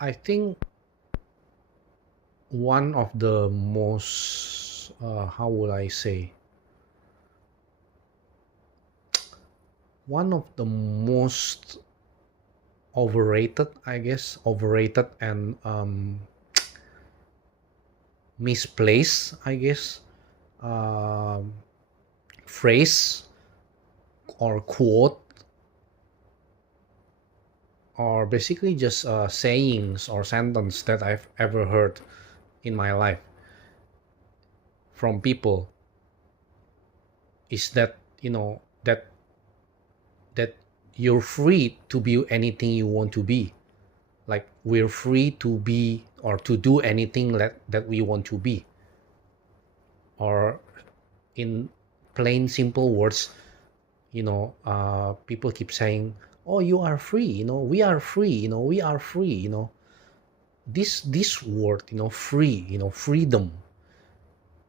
I think one of the most, how would I say, one of the most overrated, I guess, overrated and misplaced, I guess, um, phrase or quote, or basically just sayings or sentence that I've ever heard in my life from people is that, that you're free to be anything you want to be. Like, we're free to be or to do anything that we want to be. Or in plain simple words, people keep saying, oh, you are free, we are free, we are free, this word, free, freedom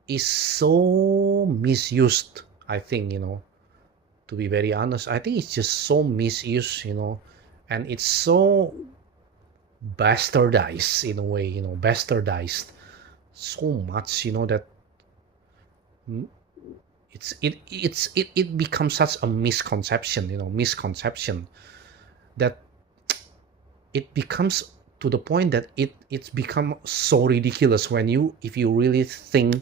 is so misused. I think, to be very honest, I think it's just so misused, and it's so bastardized in a way, bastardized so much, that it becomes such a misconception, misconception, that it becomes to the point that it's become so ridiculous when you if you really think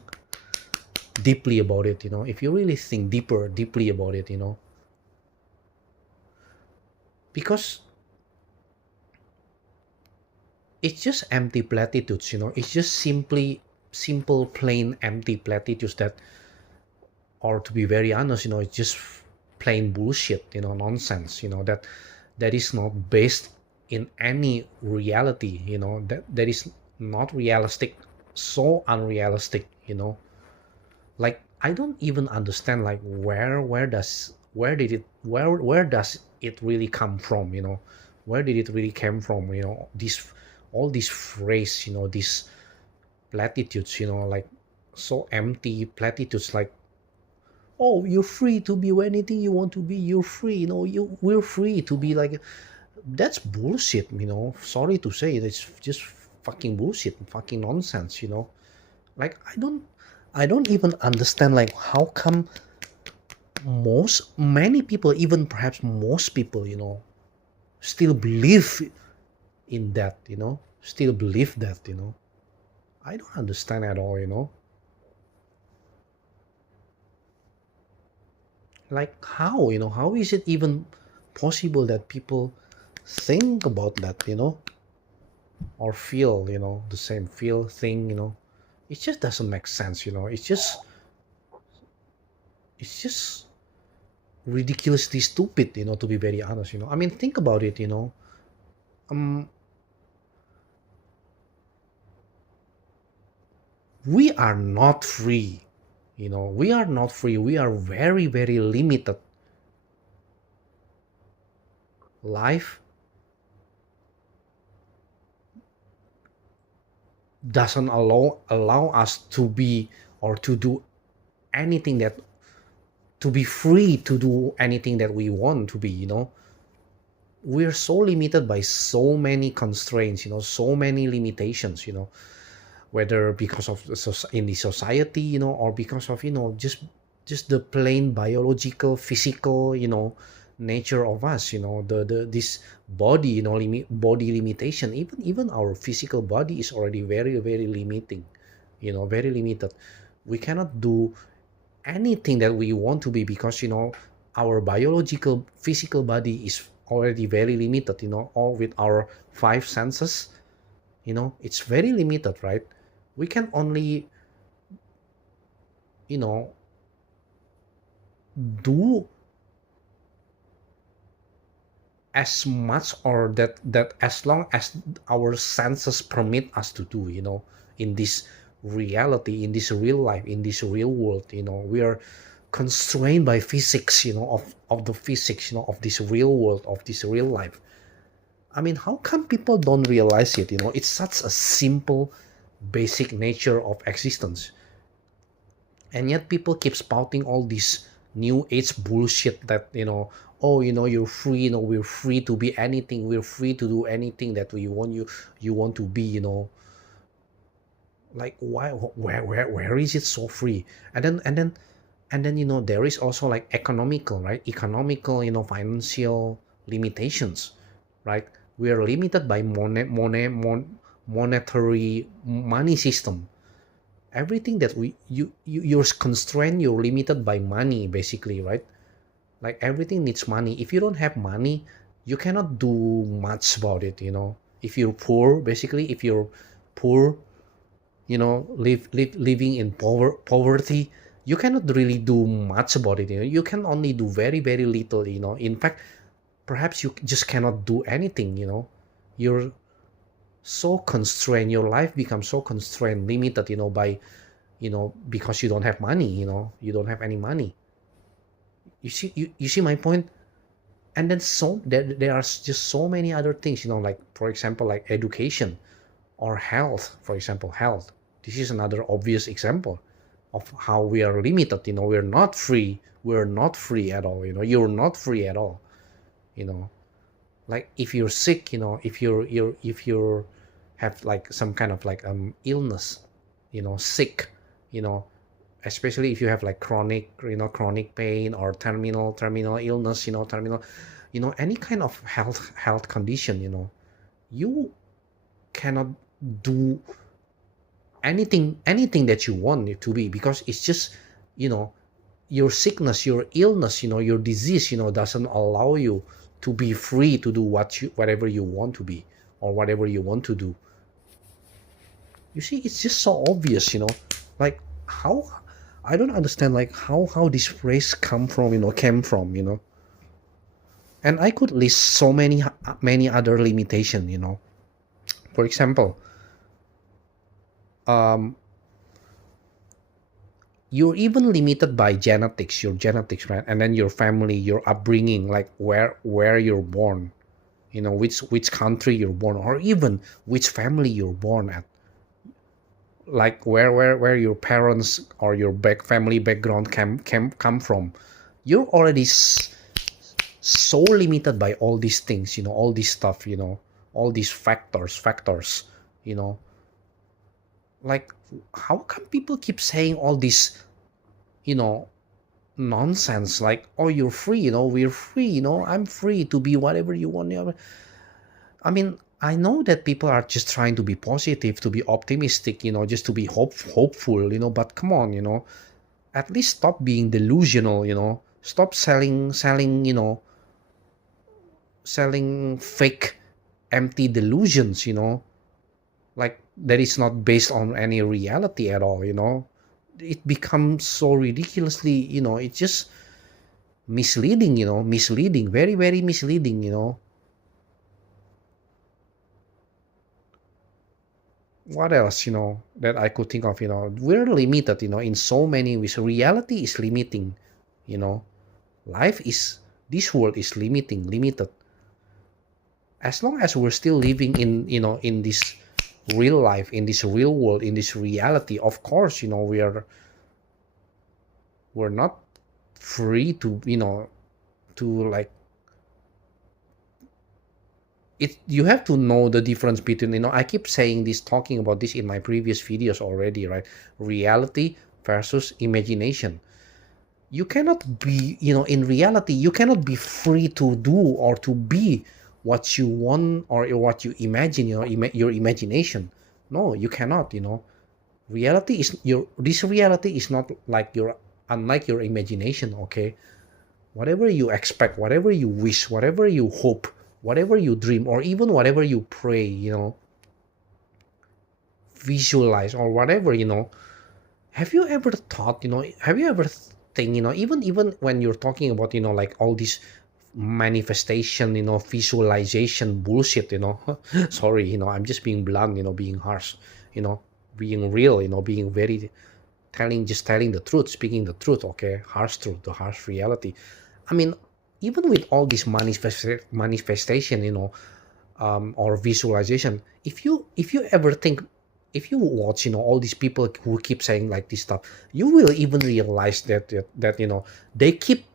deeply about it, if you really think deeply about it, because it's just empty platitudes, it's just simple plain empty platitudes that, or to be very honest, it's just plain bullshit, nonsense, that is not based in any reality, that is not realistic, so unrealistic, like I don't even understand, like where does it really come from, where did it really came from, this all these phrase, these platitudes, like so empty platitudes, like, oh, you're free to be anything you want to be, you're free, we're free to be like, that's bullshit, sorry to say, it's just fucking bullshit, fucking nonsense, like I don't even understand, like, how come many people, even perhaps most people, still believe in that, still believe that, I don't understand at all, like how, how is it even possible that people think about that, or feel, the same feel thing, it just doesn't make sense, it's just ridiculously stupid, to be very honest, I mean, think about it, um we are not free, we are not free, we are very very limited. Life doesn't allow us to be or to do anything that to be free to do anything that we want to be, we're so limited by so many constraints, so many limitations, whether because of in the society, or because of, just the plain biological physical, nature of us, the this body, body limitation, even our physical body is already very very limiting, very limited. We cannot do anything that we want to be because, our biological physical body is already very limited, all with our five senses, it's very limited, right? We can only, you know do as much, or that as long as our senses permit us to do, in this reality, in this real life, in this real world, we are constrained by physics, of the physics, of this real world, of this real life. I mean, how come people don't realize it, it's such a simple basic nature of existence, and yet people keep spouting all these new age bullshit that, oh, you're free, we're free to be anything, we're free to do anything that we want you want to be, like, why, where is it so free? And then there is also like economical, right? Economical, financial limitations, right? We are limited by monetary money system. Everything that you're constrained, you're limited by money, basically, right? Like, everything needs money. If you don't have money, you cannot do much about it. If you're poor, basically, if you're poor, living in poverty, you cannot really do much about it. You can only do very, very little. In fact, perhaps you just cannot do anything. You're so constrained, your life becomes so constrained, limited, by, because you don't have money. You don't have any money. You see my point? And then, there are just so many other things, like, for example, like education or health. For example, health, this is another obvious example of how we are limited. We're not free. We're not free at all. You're not free at all. you know like, if you're sick, if you have like some kind of like illness, sick, you know especially if you have like chronic pain or terminal illness, terminal, any kind of health condition, you cannot do anything that you want it to be, because it's just, you know your sickness, your illness, your disease, doesn't allow you to be free to do whatever you want to be, or whatever you want to do. You see, it's just so obvious, like, how, I don't understand, like, how this phrase came from, and I could list so many other limitation. For example, um you're even limited by your genetics, right? And then your family, your upbringing, like where you're born, which country you're born, or even which family you're born at, like where your parents or your family background come from. You're already so limited by all these things, all this stuff, all these factors, you know like, how come people keep saying all this, you know nonsense, like, oh, you're free, we're free, I'm free to be whatever you want. I mean, I know that people are just trying to be positive, to be optimistic, just to be hopeful, but come on, at least stop being delusional. Stop selling, selling fake, empty delusions, like, that is not based on any reality at all. It becomes so ridiculously, it's just misleading, misleading, very, very misleading. What else, that I could think of? We're limited, in so many ways. Reality is limiting. you know Life is, this world is limited. As long as we're still living in this real life, in this real world, in this reality, of course, we're not free to, like, it. You have to know the difference between, I keep saying this, talking about this in my previous videos already, right? Reality versus imagination. You cannot be, in reality, you cannot be free to do or to be what you want, or what you imagine, your imagination. No, you cannot. Reality is your This reality is not like your, unlike your imagination. Okay, whatever you expect, whatever you wish, whatever you hope, whatever you dream, or even whatever you pray, visualize, or whatever, have you ever thought, have you ever think, even when you're talking about, like, all these manifestation, visualization bullshit, sorry, I'm just being blunt, being harsh, you know being real, being very, telling the truth, speaking the truth. Okay, harsh truth, the harsh reality. I mean, even with all this manifestation, or visualization, if you ever think, if you watch, all these people who keep saying like this stuff, you will even realize that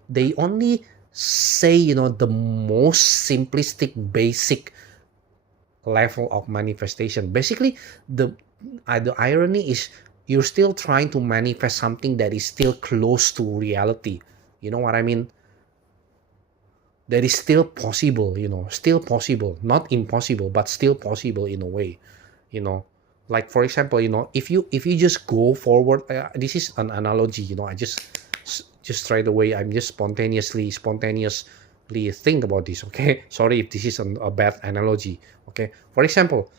they only say the most simplistic, basic level of manifestation. Basically, the irony is you're still trying to manifest something that is still close to reality. You know what I mean? That is still possible, still possible, not impossible, but still possible in a way, you know. Like for example, if you just go forward, this is an analogy, I just straight away, I'm just spontaneously think about this. Okay, sorry if this is a bad analogy. Okay, for example,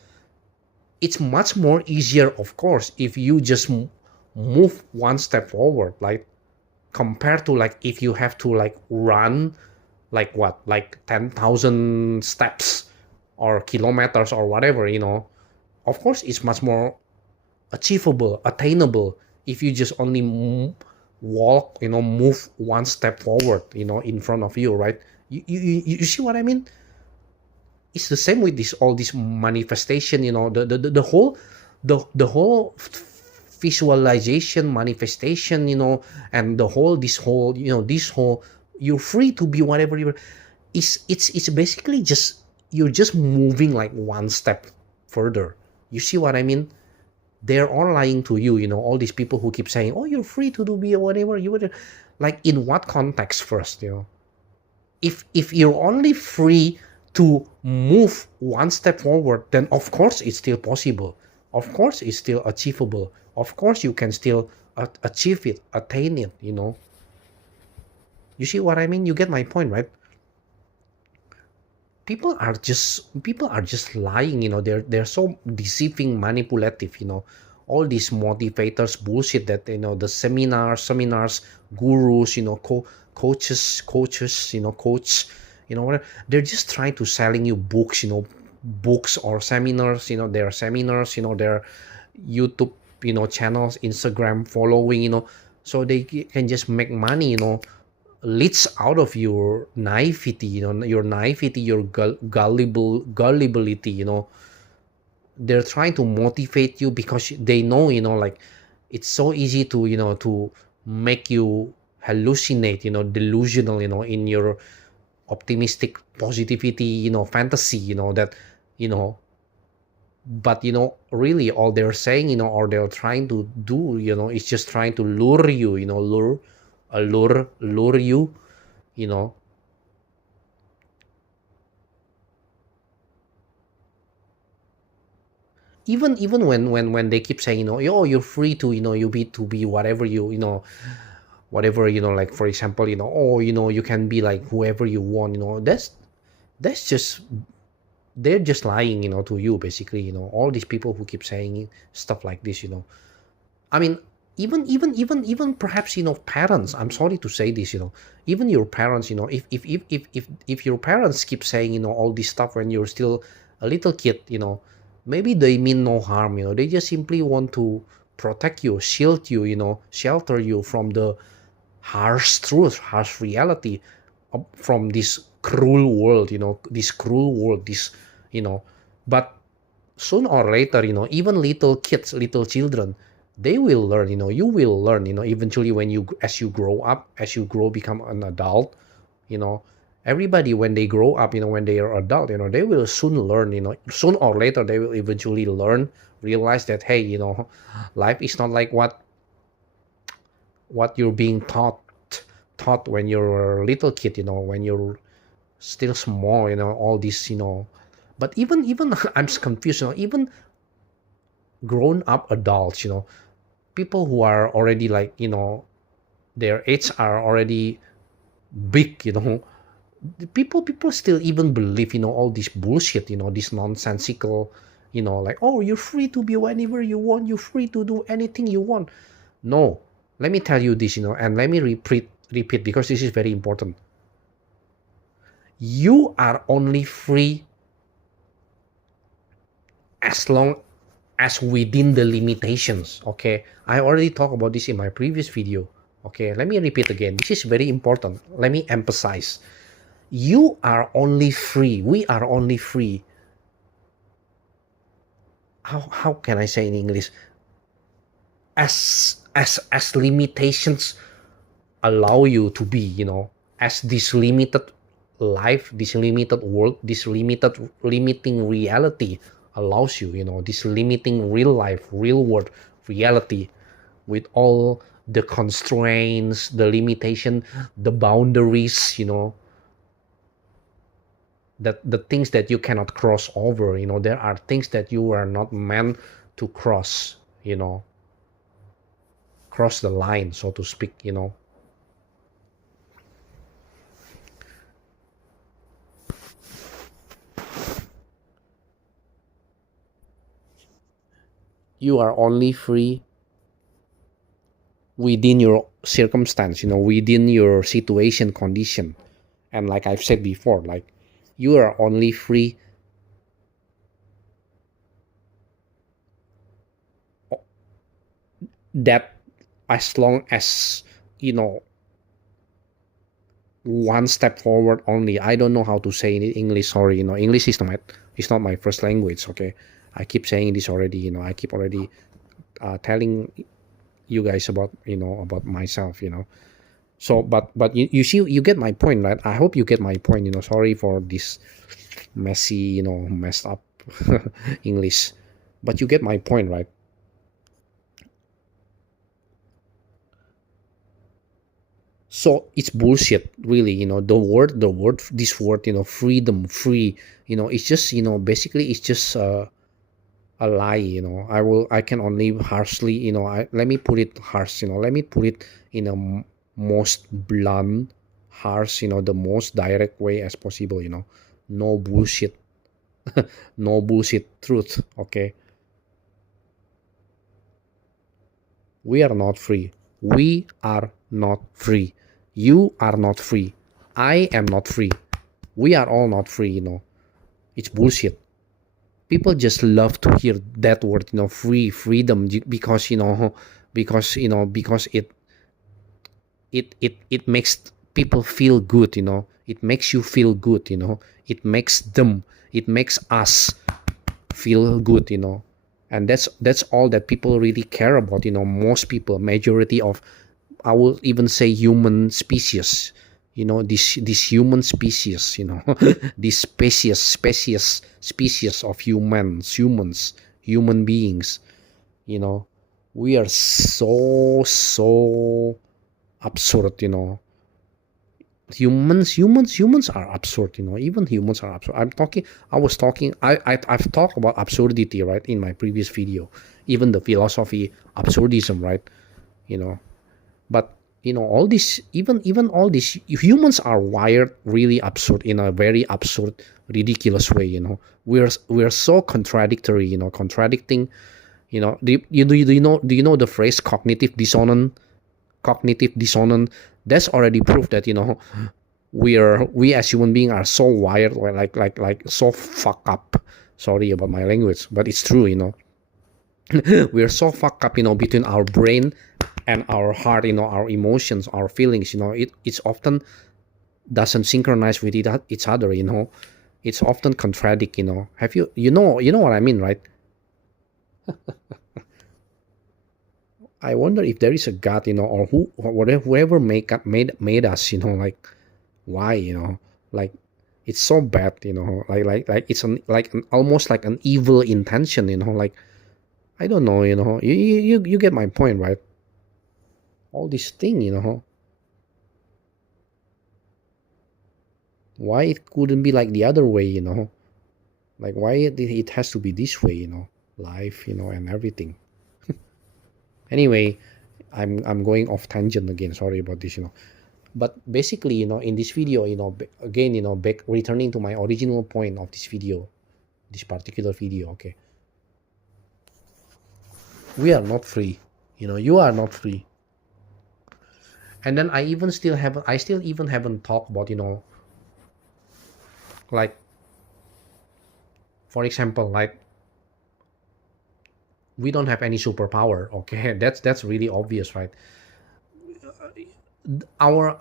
it's much more easier, of course, if you just move one step forward, like compared to like if you have to like run like what, like 10,000 steps or kilometers or whatever. Of course it's much more achievable, attainable, if you just only walk, move one step forward, in front of you, right? You see what I mean? It's the same with this, all this manifestation, the whole visualization, manifestation, and this whole you're free to be whatever you're. It's basically just, you're just moving like one step further. You see what I mean? They're all lying to you, all these people who keep saying, oh, you're free to do be whatever you would. Like, in what context first? If you're only free to move one step forward, then of course it's still possible, of course it's still achievable, of course you can still achieve it, attain it. You see what I mean? You get my point, right? People are just lying. They're so deceiving, manipulative. All these motivators bullshit that, the seminars, gurus, coaches, coach, what, they're just trying to selling you books, books or seminars, their seminars, their YouTube, channels, Instagram following, so they can just make money, leads out of your naivety, your gullibility. They're trying to motivate you because they know, like, it's so easy to, to make you hallucinate, delusional, in your optimistic positivity, fantasy, that, you know but really all they're saying, or they're trying to do, is just trying to lure you, lure you, you know even when they keep saying, yo, you're free to, you be to be whatever whatever, like for example, oh, you can be like whoever you want, that's just, they're just lying, to you, basically. All these people who keep saying stuff like this, I mean, even perhaps, parents, I'm sorry to say this, even your parents, if your parents keep saying, all this stuff when you're still a little kid, maybe they mean no harm, they just simply want to protect you, shield you, shelter you from the harsh truth, harsh reality, from this cruel world, this cruel world, this, but soon or later, even little kids, little children, they will learn, you will learn, eventually, when you, as you grow up, as you grow, become an adult, you know everybody, when they grow up, when they are adult, they will soon learn, soon or later, they will eventually learn, realize that, hey, life is not like what you're being taught when you're a little kid, when you're still small, all this, but even I'm just confused, even grown up adults, people who are already like, their age are already big, the people still even believe, all this bullshit, this nonsensical, like, oh, you're free to be whenever you want, you're free to do anything you want. No, let me tell you this, and let me repeat, because this is very important. You are only free as long as within the limitations. Okay, I already talked about this in my previous video. Okay, let me repeat again, this is very important, let me emphasize. You are only free, we are only free how can I say in English, as limitations allow you to be, as this limited life, this limited world, this limiting reality allows you, this limiting real life, real world reality, with all the constraints, the limitation, the boundaries, that the things that you cannot cross over, there are things that you are not meant to cross, cross the line, so to speak. You are only free within your circumstance, within your situation, condition. And like I've said before, like, you are only free that as long as, one step forward only. I don't know how to say in English, sorry. English is not my first language. Okay, I keep saying this already. I keep already telling you guys about, about myself. So but you see, you get my point, right? I hope you get my point. Sorry for this messy, messed up English, but you get my point, right? So it's bullshit, really. This word, freedom, free, it's just, basically it's just a lie. I can only harshly, let me put it harsh, let me put it in a most blunt, harsh, the most direct way as possible. No bullshit. No bullshit truth. Okay, we are not free. We are not free. You are not free. I am not free. We are all not free. It's bullshit. People just love to hear that word, free, freedom, because because it makes people feel good. It makes you feel good. It makes us feel good. And that's all that people really care about. Most people, majority of, I will even say, human species, this human species, this species of humans, human beings, we are so absurd. Humans are absurd. Even humans are absurd. I've talked about absurdity, right, in my previous video, even the philosophy absurdism, right? But all this, even all these humans are wired really absurd, in a very absurd, ridiculous way. We're so contradictory, contradicting. Do you know the phrase cognitive dissonance? Cognitive dissonance, that's already proof that, we as human beings are so wired, like so fuck up. Sorry about my language, but it's true. We're so fucked up, between our brain and our heart, our emotions, our feelings. It's often doesn't synchronize with each other. It's often contradict. Have you know what I mean, right? I wonder if there is a God, or whoever made us, like, why, like, it's so bad, like it's almost like an evil intention, like, I don't know, you get my point, right? All this thing, why it couldn't be like the other way, like, why it has to be this way, life, and everything. Anyway, I'm going off tangent again. Sorry about this. But basically, in this video, again, back returning to my original point of this video, this particular video. Okay, we are not free. You are not free. And then I still even haven't talked about, like, for example, like, we don't have any superpower. Okay, that's really obvious, right? Our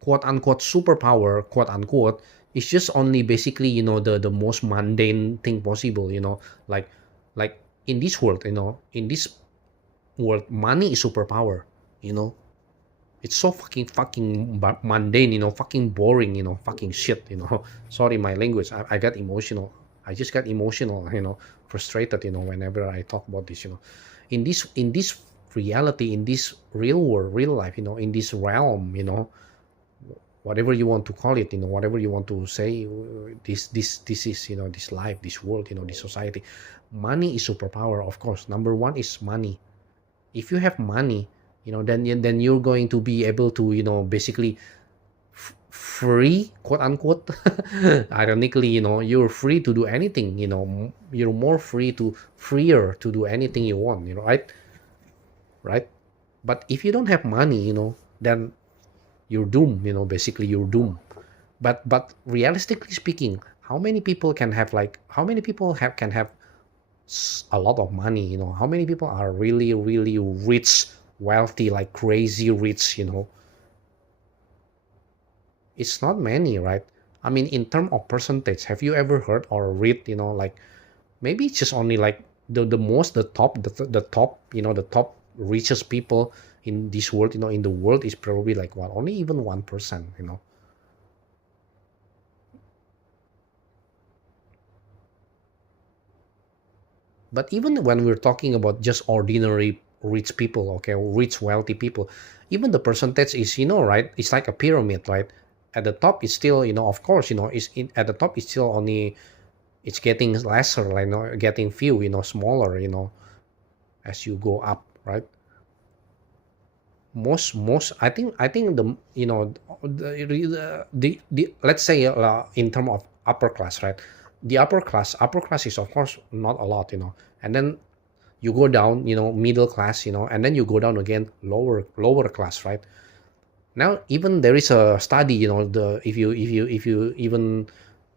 quote unquote superpower, quote unquote, is just only basically, the most mundane thing possible. Like Like in this world, in this world, money is superpower. You know, it's so fucking mundane. Fucking boring. Fucking shit. Sorry, my language. I got emotional. I just got emotional. Frustrated. Whenever I talk about this. In this reality, in this real world, real life. In this realm. Whatever you want to call it, whatever you want to say, this is, this life, this world, this society. Money is superpower, of course. Number one is money. If you have money, then you're going to be able to, basically free, quote unquote. Ironically, you're free to do anything. You're more freer to do anything you want. Right. But if you don't have money, then you're doomed. Basically you're doomed. But realistically speaking, how many people can have a lot of money? How many people are really really rich, wealthy, like crazy rich? It's not many, right? I mean, in terms of percentage, have you ever heard or read, like maybe it's just only like the top, the top richest people in this world, in the world is probably like what, only even 1%. But even when we're talking about just ordinary rich people, okay, rich wealthy people, even the percentage is, right, it's like a pyramid, right? At the top it's still, of course, at the top it's still only, it's getting lesser, like, getting few, smaller, as you go up, right? Most I think the, the let's say, in term of upper class, right? The upper class is of course not a lot, and then you go down, middle class, and then you go down again, lower class, right? Now even there is a study, the if you even,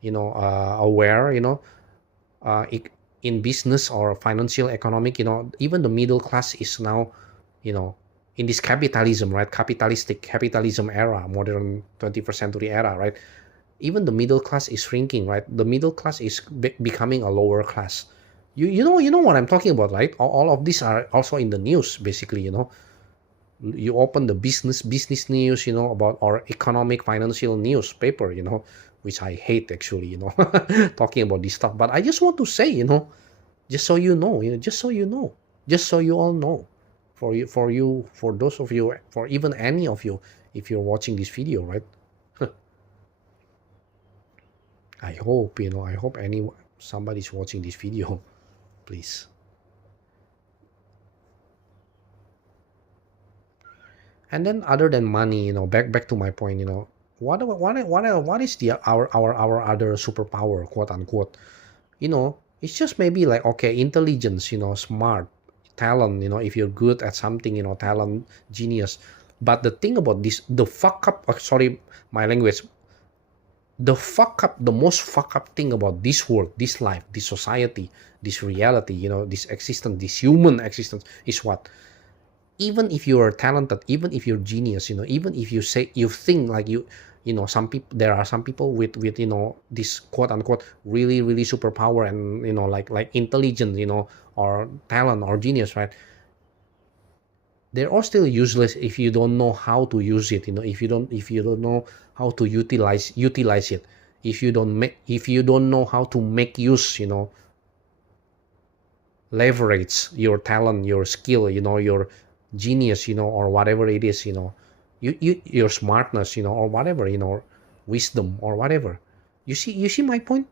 aware, in business or financial economic, even the middle class is now, you know in this capitalism, right, capitalism era, modern 21st century era, right? Even the middle class is shrinking, right? The middle class is becoming a lower class. You know what I'm talking about, right? All of these are also in the news, basically. You open the business news, about our economic financial newspaper, which I hate, actually, talking about this stuff. But I just want to say, just so you know, just so you know, just so you all know, for those of you, for even any of you, if you're watching this video, right? I hope any somebody's watching this video, please. And then, other than money, back to my point, what is the our other superpower, quote unquote? It's just maybe like, okay, intelligence, smart, talent, if you're good at something, talent, genius. But the thing about this, the fuck up, sorry, my language, the most fuck up thing about this world, this life, this society, this reality, this existence, this human existence, is what? Even if you are talented, even if you're genius, even if you say, you think like some people, there are some people with this quote unquote really really superpower, and like intelligence, or talent or genius, right? They're all still useless if you don't know how to use it, if you don't know how to utilize it, if you don't know how to make use, leverage your talent, your skill, your genius, or whatever it is, your smartness, or whatever, wisdom or whatever. You see my point?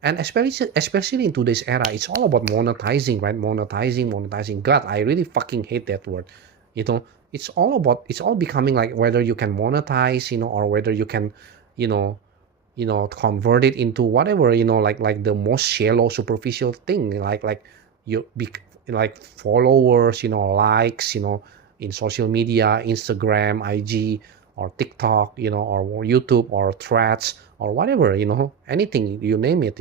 And especially in today's era, it's all about monetizing, right? Monetizing. God, I really fucking hate that word. you know it's all becoming like, whether you can monetize, or whether you can, you know convert it into whatever, like the most shallow, superficial thing, like you be like followers, likes, in social media, Instagram, IG, or TikTok, or YouTube, or Threads, or whatever, anything, you name it,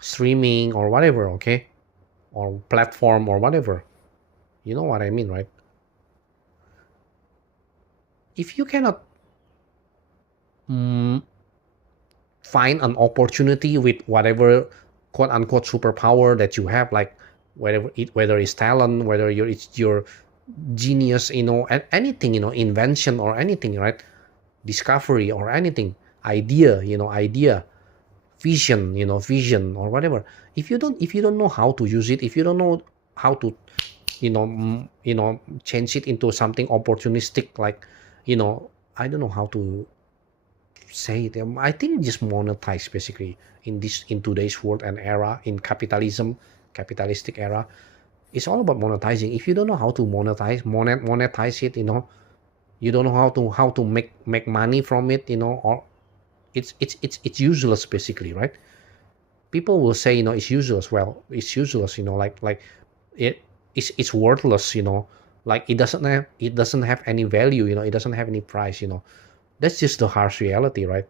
streaming or whatever, okay, or platform or whatever. You know what I mean, right? If you cannot, mm, find an opportunity with whatever quote unquote superpower that you have, like whether it's talent, whether it's your genius, anything, invention or anything, right? Discovery or anything, idea, idea, vision, vision or whatever. If you don't know how to use it, if you don't know how to, change it into something opportunistic, like, I don't know how to say it. I think just monetize basically in today's world and era, in capitalistic era. It's all about monetizing. If you don't know how to monetize it, you don't know how to make money from it, or it's useless basically, right? People will say, it's useless. Well, it's useless, like it's worthless, like it doesn't have any value, it doesn't have any price. That's just the harsh reality, right?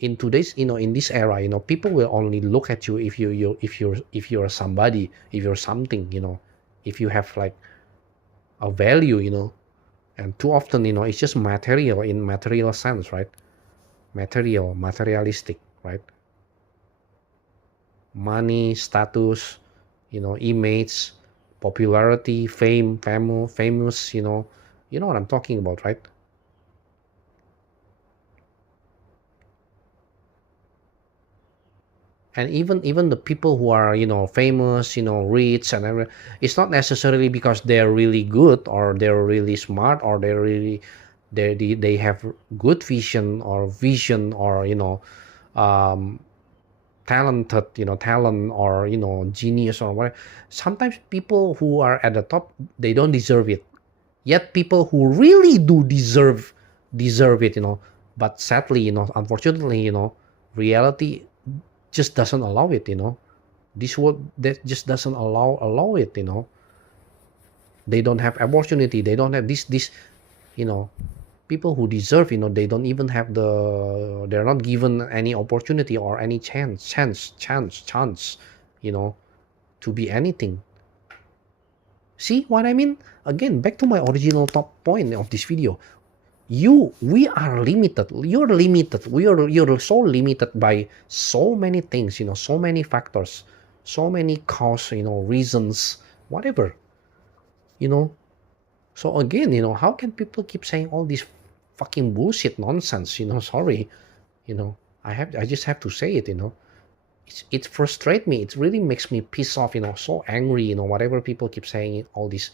In today's, in this era, people will only look at you if you're somebody, if you're something, if you have like a value, and too often, it's just material, in material sense, right? Materialistic, right? Money, status, image, popularity, fame, famous, you know what I'm talking about, right? And even the people who are, famous, rich and everything, it's not necessarily because they're really good or they're really smart or they have good vision or um talented, talent or genius or whatever. Sometimes people who are at the top, they don't deserve it, yet people who really do deserve it, but sadly, unfortunately, reality just doesn't allow it, this world that just doesn't allow it, they don't have opportunity, they don't have this, you know people who deserve, they don't even have they're not given any opportunity or any chance, you know to be anything. See what I mean? Again, back to my original top point of this video. We are limited, you're so limited by so many things, so many factors, so many cause, reasons, whatever, you know so again, how can people keep saying all this fucking bullshit nonsense, sorry, you know I just have to say it, it frustrates me, it really makes me pissed off, so angry, whatever people keep saying, all this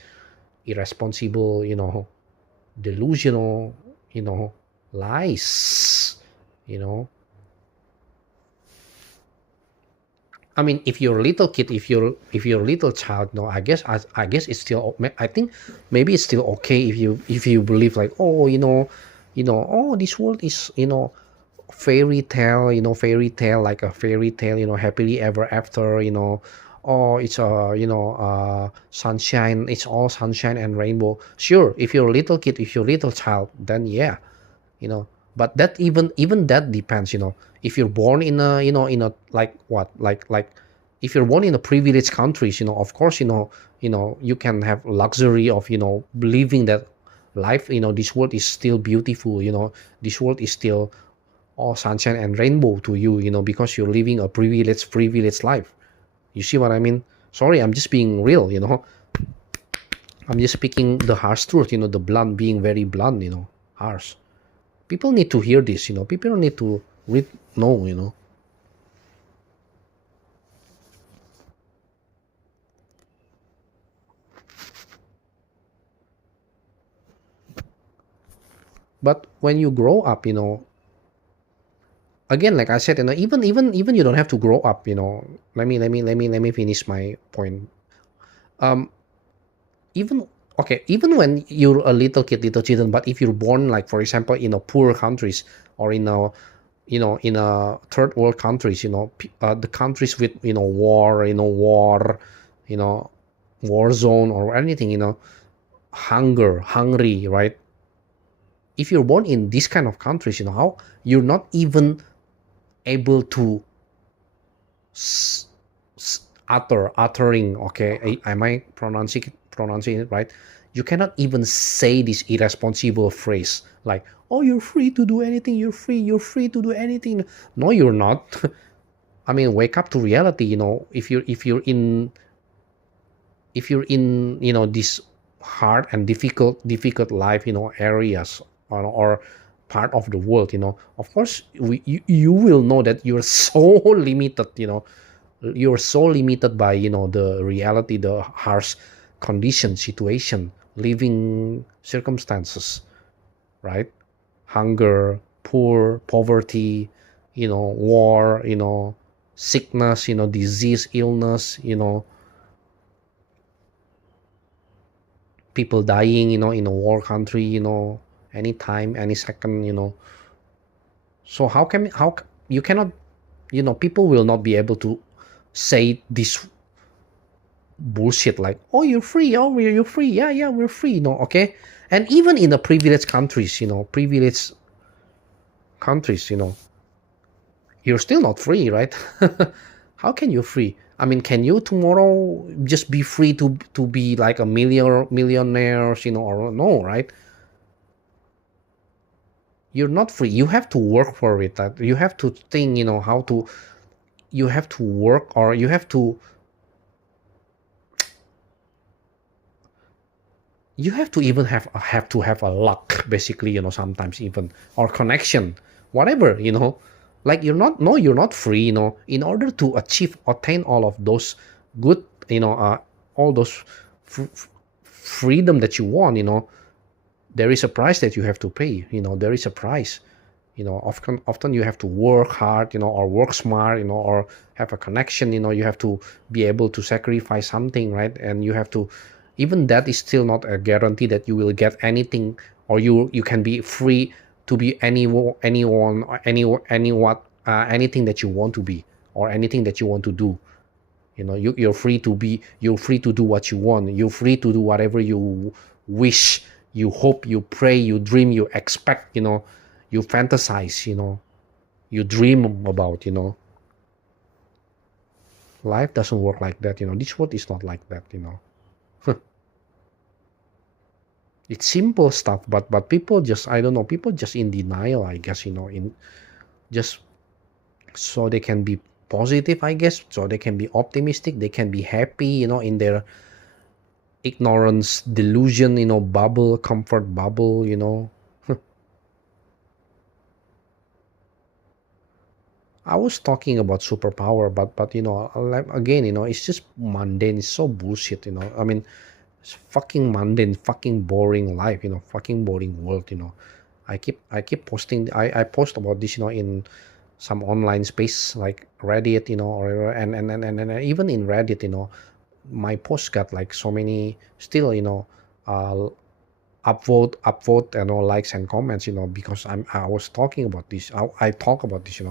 irresponsible, delusional, lies, you know I mean, if you're a little kid, if you're a little child, I guess it's still, I think maybe it's still okay if you believe like, oh, oh, this world is, fairy tale, like a fairy tale, happily ever after, oh, it's a, sunshine, it's all sunshine and rainbow. Sure, if you're a little kid, if you're a little child, then yeah, you know but that, even that depends, if you're born in a, like what, like if you're born in a privileged countries, of course, you can have luxury of, believing that life, this world is still beautiful, this world is still all sunshine and rainbow to you, because you're living a privileged life. You see what I mean? Sorry, I'm just being real, I'm just speaking the harsh truth, the blunt, being very blunt, harsh. People need to hear this, people need to read, know. But when you grow up, again, like I said, even you don't have to grow up, let me finish my point. um even Okay, even when you're a little children, but if you're born, like for example, in a poor countries, or in a third world countries, the countries with, war, you know war zone or anything, hungry, right? If you're born in this kind of countries, how you're not even able to s- uttering, okay, am I pronouncing it right? You cannot even say this irresponsible phrase like, oh, you're free to do anything, you're free to do anything. No, you're not. I mean, wake up to reality. If you're in this hard and difficult life, areas, or part of the world, of course you will know that you're so limited. You're so limited by the reality, the harsh condition, situation, living circumstances, right? Hunger, poverty, war, sickness, disease, illness, people dying, in a war country, anytime, any second, so you cannot, people will not be able to say this bullshit like, oh, you're free, oh, you're free, yeah, yeah, we're free, okay. And even in the privileged countries, you're still not free, right? How can you free? I mean, can you tomorrow just be free to be like a millionaire, or no, right? You're not free. You have to work for it. That you have to think, how to. You have to work, or you have to. You have to even have a luck, basically, sometimes even, or connection, whatever, like you're not free, in order to attain all of those good, all those freedom that you want, there is a price that you have to pay. There is a price. Often you have to work hard, or work smart, or have a connection. You have to be able to sacrifice something, right? And you have to, even that is still not a guarantee that you will get anything, or you can be free to be anyone, or anything that you want to be, or anything that you want to do. You're free to do what you want. You're free to do whatever you wish, you hope, you pray, you dream, you expect, you fantasize, you dream about. Life doesn't work like that. This world is not like that. It's simple stuff, but people just, I don't know, people just in denial, I guess, in just so they can be positive, I guess, so they can be optimistic, they can be happy, in their ignorance, delusion, bubble, comfort bubble. I was talking about superpower, but like, again, it's just mundane. It's so bullshit. I mean, it's fucking mundane, fucking boring life. Fucking boring world. I keep posting. I post about this. In some online space like Reddit. Or and even in Reddit. My post got like so many still. Uh, upvote, likes and comments. Because I was talking about this. I talk about this.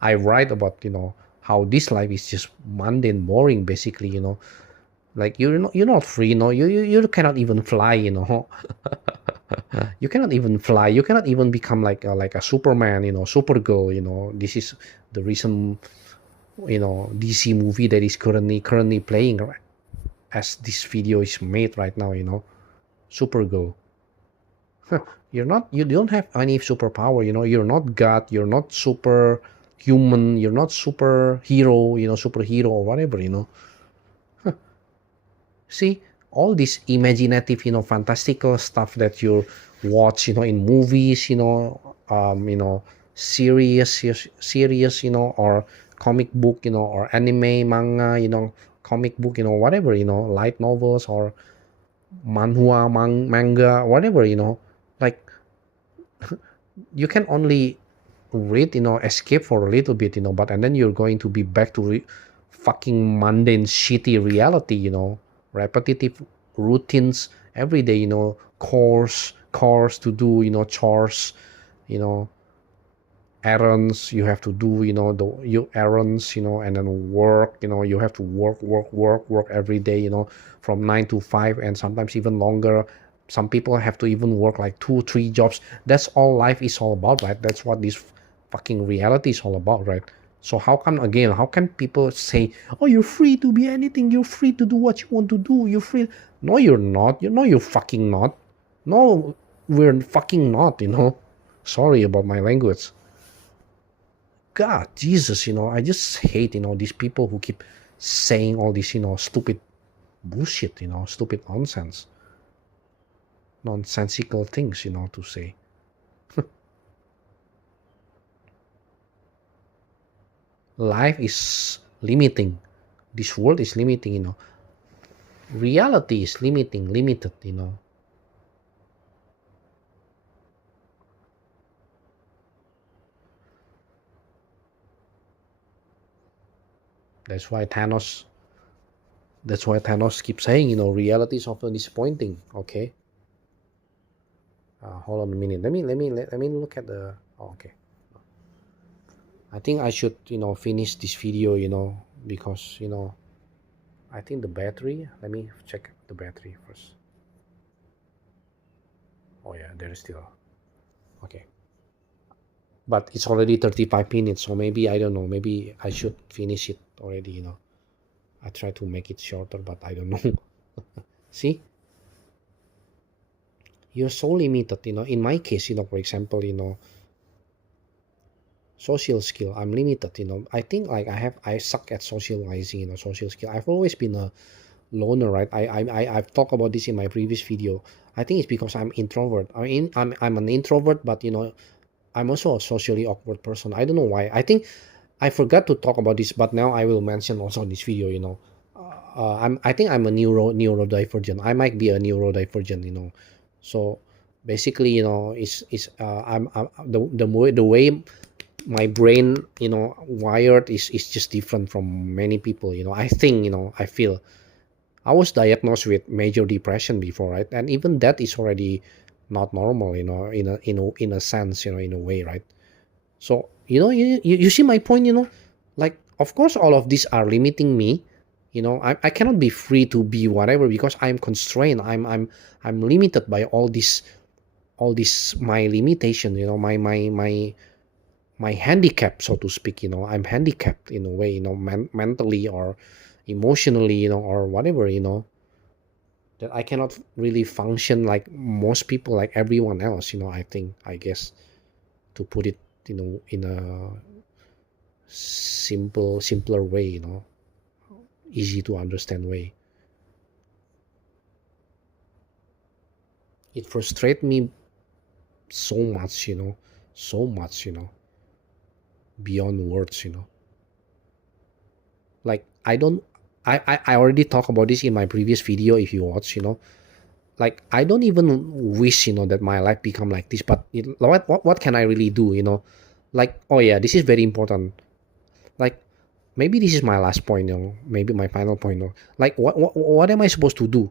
I write about how this life is just mundane, boring, basically. Like you're not free. You cannot even fly. You cannot even fly. You cannot even become like a Superman. Supergirl. This is the recent DC movie that is currently playing, right, as this video is made right now. Supergirl. You're not. You don't have any superpower. You're not God. You're not super human. You're not superhero. Superhero or whatever. See, all this imaginative, fantastical stuff that you watch, in movies, series, or comic book, or anime, manga, comic book, whatever, light novels, or manhwa, manga, whatever, like you can only read, escape for a little bit, but and then you're going to be back to fucking mundane, shitty reality, repetitive routines every day, chores to do, chores, you know, errands you have to do, your errands, and then work, you have to work every day, from 9 to 5, and sometimes even longer. Some people have to even work like 2 3 jobs. That's all life is all about, right? That's what this fucking reality is all about, right? So how can people say, oh, you're free to be anything, you're free to do what you want to do, you're free? No, you're not. You're fucking not. No, we're fucking not. Sorry about my language. God, Jesus, I just hate, these people who keep saying all this, stupid bullshit, stupid nonsensical things, to say. Life is limiting. This world is limiting, Reality is limited. That's why Thanos keeps saying, reality is often disappointing. Okay. Hold on a minute. Let me look at the. Oh, okay. I think I should, finish this video, because, I think the battery. Let me check the battery first. Oh yeah, there is still. Okay. But it's already 35 minutes, so maybe I don't know. Maybe I should finish it already. I try to make it shorter, but I don't know. See, you're so limited. In my case, for example, social skill, I'm limited. I think like I suck at socializing. Social skill. I've always been a loner, right? I've talked about this in my previous video. I think it's because I'm introvert. I'm an introvert, but I'm also a socially awkward person. I don't know why. I think I forgot to talk about this, but now I will mention also in this video. I think I'm a neurodivergent. I might be a neurodivergent. So basically, I'm the way my brain wired is just different from many people. I think I feel I was diagnosed with major depression before, right? And even that is already not normal, in a sense, in a way, right? So you see my point, like of course all of these are limiting me. I cannot be free to be whatever because I'm constrained. I'm limited by all this my limitation. My handicap, so to speak. I'm handicapped in a way. Mentally or emotionally. Or whatever. That I cannot really function like most people, like everyone else. I guess to put it in a simpler way, easy to understand way. It frustrates me so much, so much, beyond words. Like I already talked about this in my previous video. If you watch, like I don't even wish that my life become like this, but what can I really do? Like, oh yeah, this is very important. Like maybe this is my last point, maybe my final point. Like what am I supposed to do?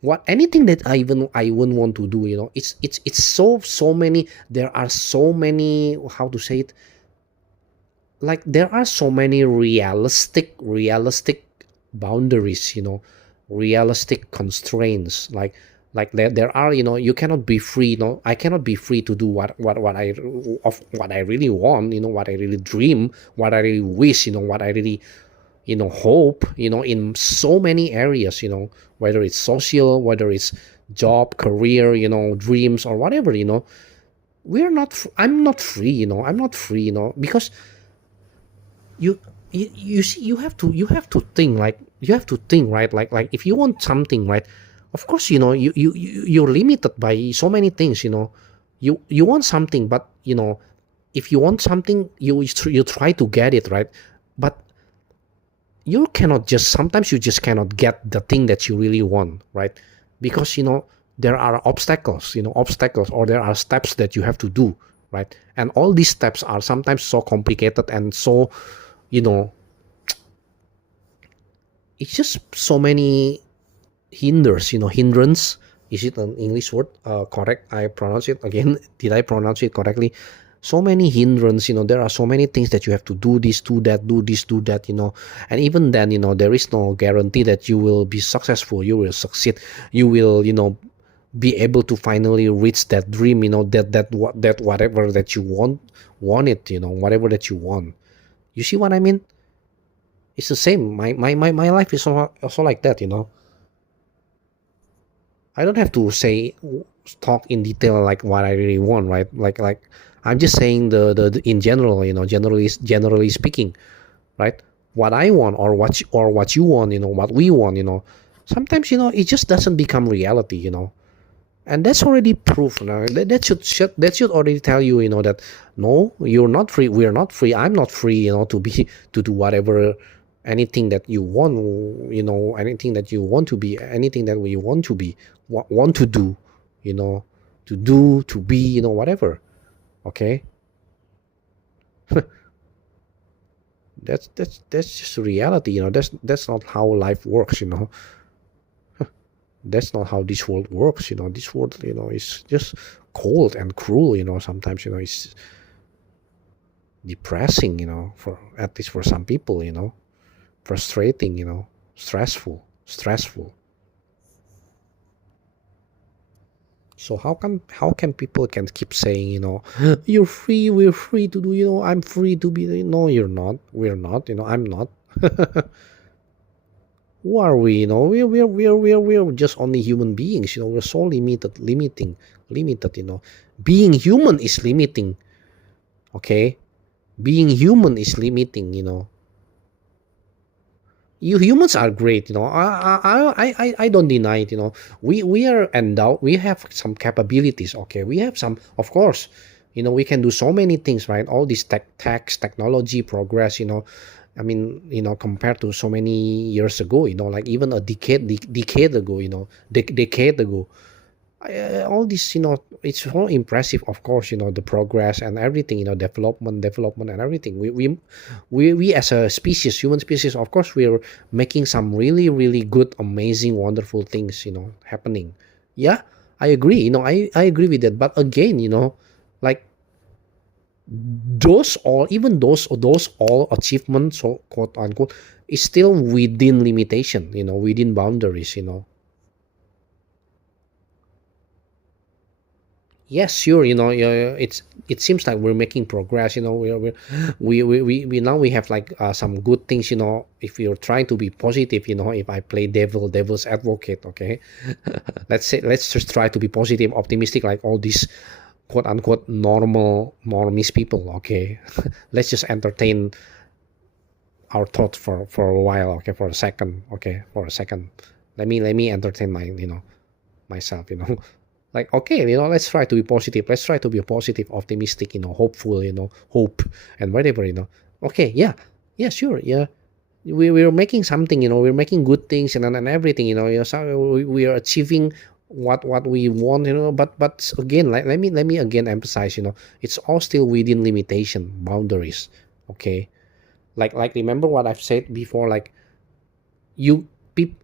What anything that I wouldn't want to do. It's so many. There are so many, how to say it, like there are so many realistic boundaries, realistic constraints. Like there are, you cannot be free. I cannot be free to do what I really want, what I really dream, what I really wish, what I really hope, in so many areas, whether it's social, whether it's job, career, dreams, or whatever. I'm not free. I'm not free. Because you see, you have to think, like you have to think, right? Like if you want something, right, of course, you're limited by so many things. You want something, but if you want something, you try to get it, right? But you cannot just, sometimes you just cannot get the thing that you really want, right? Because there are obstacles, or there are steps that you have to do, right? And all these steps are sometimes so complicated and so, you know it's just so many hindrance. Is it an English word? Correct, I pronounce it again. Did I pronounce it correctly? So many hindrance. There are so many things that you have to do, this, do that, do this, do that. And even then, there is no guarantee that you will be successful, you will succeed, you will be able to finally reach that dream, that whatever that you want it, whatever that you want. You see what I mean? It's the same. My life is also like that. I don't have to say talk in detail like what I really want, right? Like I'm just saying the in general, generally speaking, right? What I want or what you want, what we want, sometimes it just doesn't become reality, and that's already proof. That should already tell you, that no, you're not free. We're not free. I'm not free, to do whatever, anything that you want, anything that you want to be, anything that we want to be, want to do, you know, to do, to be, whatever. Okay, that's just reality. That's not how life works. That's not how this world works. This world, is just cold and cruel. Sometimes, it's depressing, for at least for some people, frustrating, stressful. So how can people can keep saying, you're free, we're free to do, I'm free to be, no, you're not, we're not, I'm not. Who are we? We're just only human beings. We're so limited. Being human is limiting. Okay, being human is limiting. You humans are great. I don't deny it. We are endowed. We have some capabilities. Okay, we have some, of course. We can do so many things, right? All this technology progress. I mean, compared to so many years ago, like even a decade ago, decade ago, all this, it's so impressive. Of course, the progress and everything, development and everything. We as a species, human species, of course, we're making some really, really good, amazing, wonderful things, happening. Yeah, I agree. I agree with that. But again, like those all achievements, so quote unquote, is still within limitation, within boundaries. Yes, sure. Yeah, it seems like we're making progress. We now we have like some good things. If you're trying to be positive, if I play devil's advocate, okay, let's just try to be positive, optimistic, like all these quote unquote normist people. Okay, let's just entertain our thoughts for a while. Okay, for a second. Okay, for a second. Let me entertain my myself. Like, okay, let's try to be positive, let's try to be positive, optimistic, hopeful, hope and whatever. Okay, yeah, yeah, sure, yeah, we're making something, we're making good things, and everything, so we are achieving what we want, but again, like, let me again emphasize, it's all still within limitation, boundaries. Okay, like remember what I've said before, like you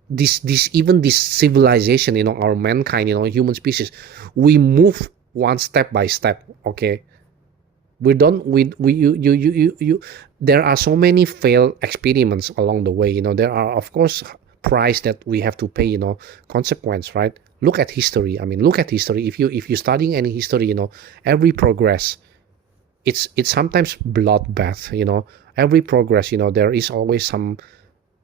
this even this civilization, our mankind, human species, we move one step by step. Okay, we don't we you there are so many failed experiments along the way. There are, of course, price that we have to pay, consequence, right? Look at history. I mean, look at history. If you're studying any history, every progress, it's sometimes bloodbath. Every progress, there is always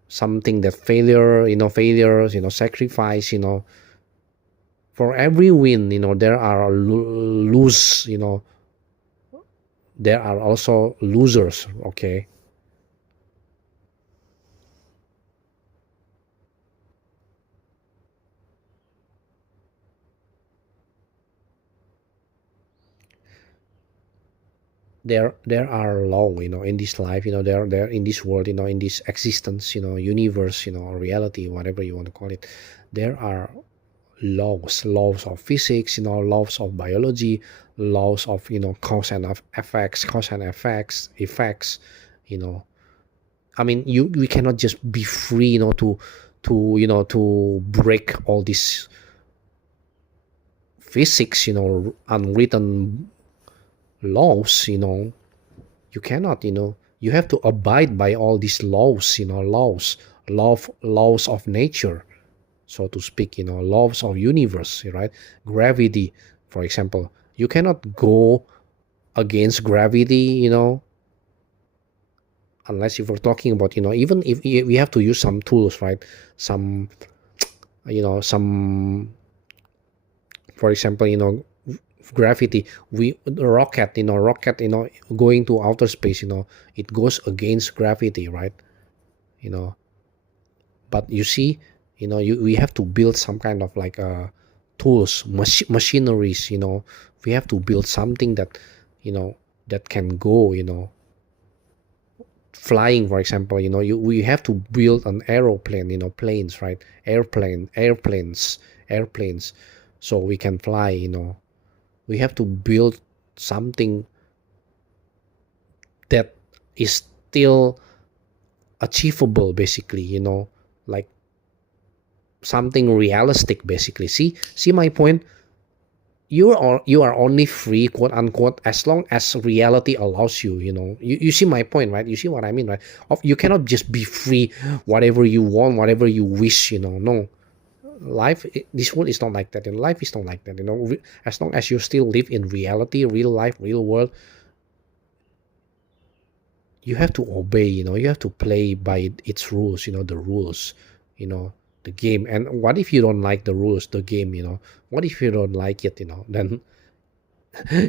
something that failures, sacrifice. For every win, there are lose. There are also losers. Okay, there are law, in this life, there in this world, in this existence, universe, or reality, whatever you want to call it. There are laws of physics, laws of biology, laws of, cause and effects. you know I mean, we cannot just be free, to break all this physics, unwritten laws. You cannot. You have to abide by all these laws, laws of nature, so to speak, laws of universe, right? Gravity, for example, you cannot go against gravity, unless if we're talking about, even if we have to use some tools, right? Some, some for example, gravity. We rocket, going to outer space, it goes against gravity, right? you know but you see, we have to build some kind of like tools, machineries. We have to build something that, you know that can go, flying, for example. We have to build an aeroplane, planes, right? Airplanes, so we can fly. We have to build something that is still achievable, basically. Like something realistic, basically. See my point. You are only free, quote unquote, as long as reality allows you. You see my point, right? You see what I mean, right? You cannot just be free, whatever you want, whatever you wish. No, this world is not like that, and life is not like that. As long as you still live in reality, real life, real world, you have to obey. You have to play by its rules. The rules, you know the game. And what if you don't like the rules, the game? What if you don't like it? Then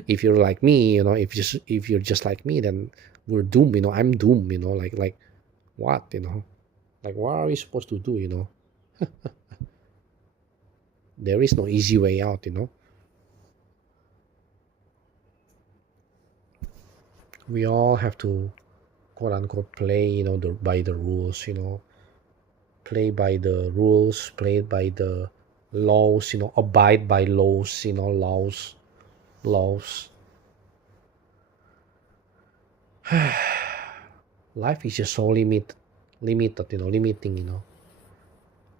if you're like me, if you're just like me, then we're doomed. I'm doomed. Like what? Like what are we supposed to do? There is no easy way out. We all have to, quote unquote, play, by the rules. Play by the rules, play by the laws. Abide by laws. Laws. Life is just so limited. Limiting.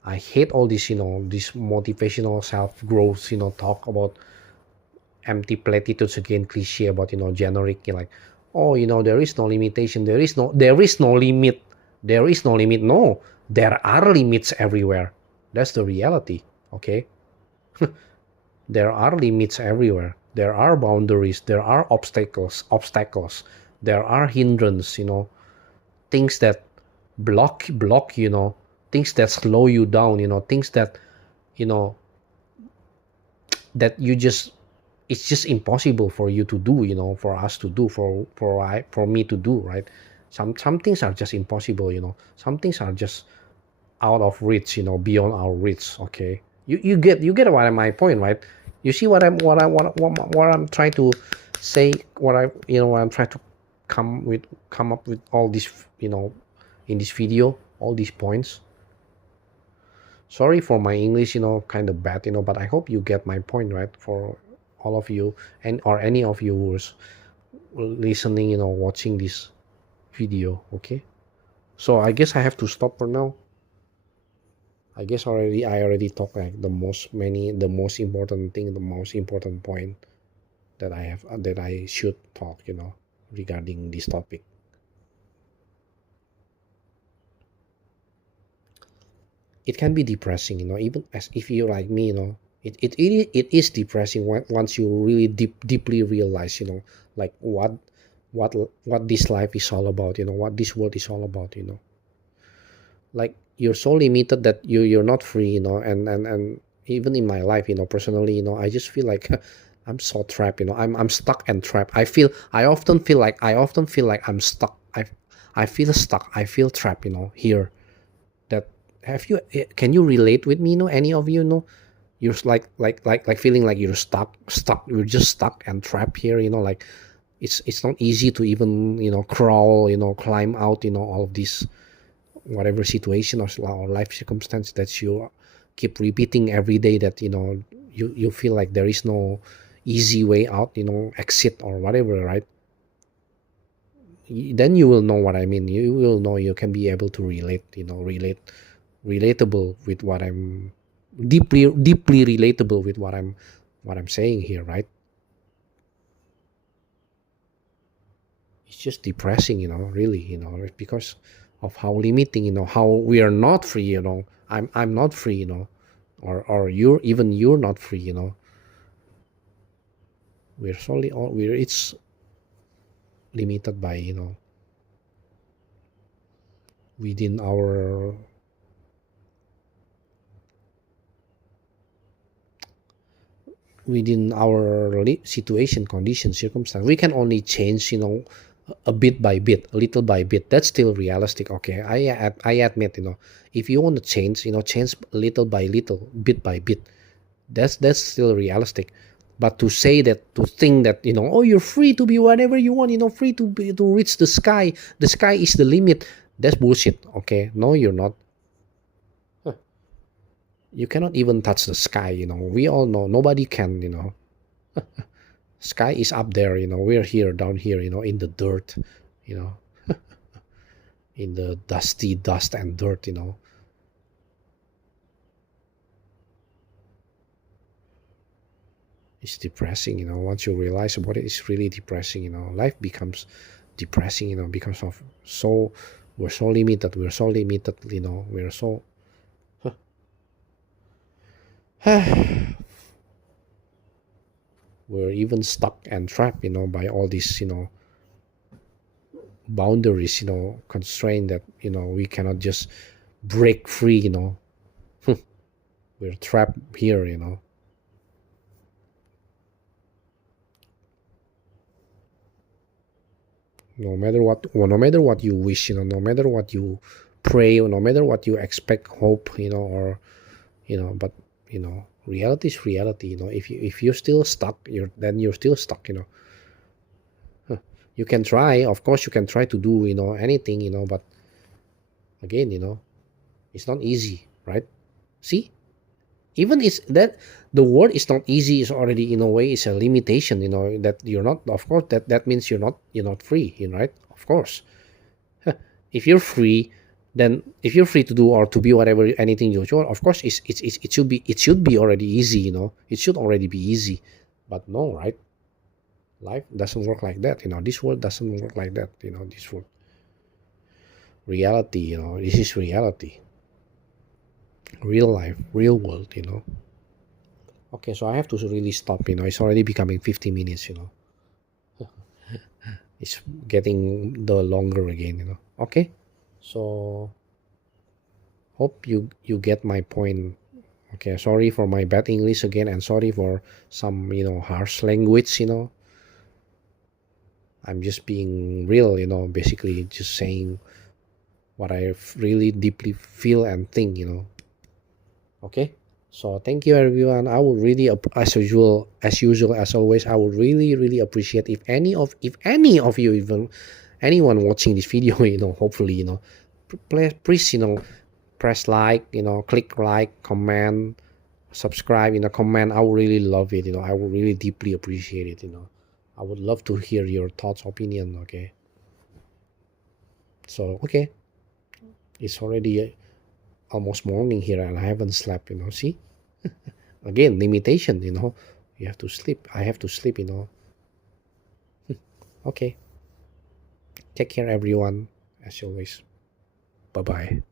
I hate all this, this motivational self growth, talk about empty platitudes, again, cliche about, generic, like, oh, there is no limitation, there is no limit, there is no limit. No, there are limits everywhere. That's the reality. Okay. There are limits everywhere. There are boundaries, there are obstacles, there are hindrances, things that block, things that slow you down, things that, you know that you just it's just impossible for you to do, for us to do, for me to do, right? Some things are just impossible. Some things are just out of reach, beyond our reach. Okay, you get my point, right? You see what I'm trying to say, what I'm trying to come up with all this, in this video, all these points. Sorry for my English, kind of bad, but I hope you get my point, right? For all of you, and or any of you who's listening, watching this video. Okay, so I guess I have to stop for now. I already talked like the most important thing, the most important point that I should talk, regarding this topic. It can be depressing, even as if you're like me. It is depressing once you really deeply realize, like what what this life is all about, what this world is all about. Like you're so limited that you're not free, and even in my life, personally, I just feel like I'm so trapped. I'm stuck and trapped. I often feel like I'm stuck. I feel stuck, I feel trapped, here. That have you Can you relate with me? Any of you know you're like feeling like you're stuck, you're just stuck and trapped here. Like it's not easy to even, crawl, climb out, all of this, whatever situation or life circumstance that you keep repeating every day, that you feel like there is no easy way out, exit or whatever, right? Then you will know what I mean. You will know, you can be able to relate, relatable with what I'm deeply relatable with what I'm saying here, right? It's just depressing, really, because of how limiting, how we are not free. I'm not free, or you're not free. We're solely all we're it's limited by, within our within our situation, condition, circumstance, we can only change, a bit by bit, a little by bit. That's still realistic. Okay, I admit, if you want to change, change little by little, bit by bit. That's still realistic. But to say that, to think that, oh, you're free to be whatever you want, free to reach the sky is the limit. That's bullshit. Okay, no, you're not. You cannot even touch the sky. We all know nobody can. Sky is up there. We're here down here. In the dirt. You know, in the dusty dust and dirt. It's depressing. Once you realize about it, it's really depressing. Life becomes depressing. Because of we're so limited. We're so limited. We're so. We're even stuck and trapped, by all these, boundaries, constraint that, we cannot just break free, we're trapped here, no matter what you wish, no matter what you pray, or no matter what you expect, hope, or, but, reality is reality. If you're still stuck, you're still stuck. You can try, of course, you can try to do, anything, but again, it's not easy, right? See, even it's that the word is not easy is already in a way is a limitation, that you're not, of course, that means you're not free, right? Of course. If you're free, then if you're free to do or to be whatever anything you want, of course it should be already easy, it should already be easy. But no, right? Life doesn't work like that. This world doesn't work like that. This world, reality, this is reality, real life, real world. Okay, so I have to really stop. It's already becoming 50 minutes. It's getting the longer again. Okay, so hope you get my point. Okay, sorry for my bad English again, and sorry for some harsh language. I'm just being real. Basically just saying what I really deeply feel and think. Okay, so thank you everyone. I would really as usual, as always, I would really appreciate if any of you, even anyone watching this video, hopefully, please, press like, click like, comment, subscribe, comment. I would really love it. I would really deeply appreciate it. I would love to hear your thoughts, opinion. Okay, so okay, it's already almost morning here and I haven't slept. See, again, limitation. You have to sleep. I have to sleep. Okay, take care everyone, as always. Bye bye.